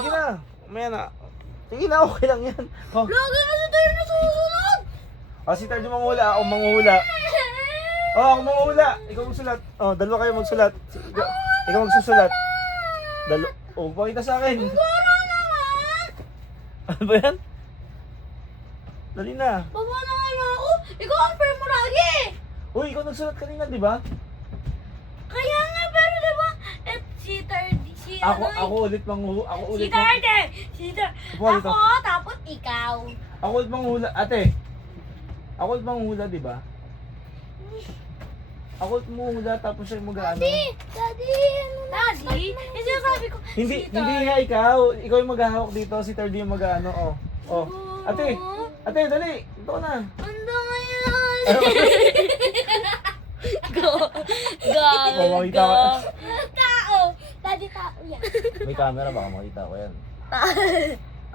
Sige na. Umaya na. Sige na, okay lang yan. Oh. Lagi na si Tayo na susunod. Si Tardy manguhula. Ako manguhula. Ako manguhula. Ikaw magsulat. Dalawa kayo magsulat. Ikaw magsusulat. Pakita sa akin. Ano ba yan? Dali na. Baba na nga ako. Ikaw ang fair mo lagi. Uy, ikaw nagsulat kanina, di ba? Kaya nga, pero diba? Si Tardy, Ako ulit manguhula. Si Tardy. Upo dito. Ako, tapos ikaw. Ako ulit manguhula. Ate. Ako ulit manguhula, di ba? Ako ulit manguhula tapos siya mag-ano. Daddy, ano na? Daddy? Yung sinasabi ko, Hindi si Tardy. nga ikaw. Ikaw yung maghahawak dito. Si Tardy yung mag-ano. Ate, dali. Ito na. Ano ngayon? Makita ko. Tao. Daddy, tao yan. May camera, baka makita ko yan.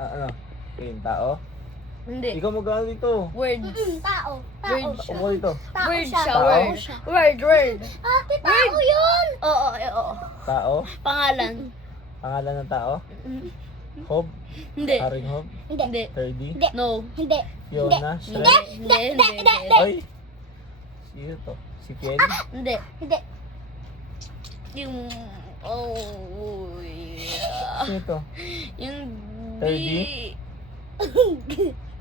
Ano? Yung tao? Hindi. Ikaw mag-ano dito. Words. Tao. Upo dito. Word siya. Tao? Word. Ate, tao yun. Oo. Tao? Pangalan. Pangalan ng tao? Hob? Hindi. Haring Hob? Hindi. 30? No. Hindi. Yona? Shrek? Hindi. Ay! Sino to? Si Piel? Hindi. Yung... Oh, yeah. Sino to? Yung... 30?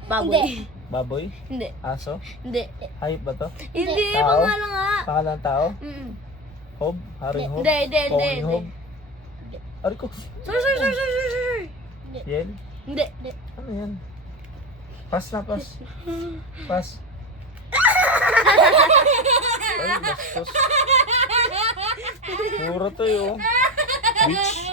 Baboy. Baboy? Hindi. Aso? Hindi. Hayop ba to? Hindi. Tao? Pangalan nga. Pangalan ng tao? Mm. Hob? Haring Hob? Hindi. Ponging Hob? Ari ko. Sorry. Piel? Hindi. Ano yan? Pass na, pass. Pass. Ay, bastos. Puro to yun. Bitch.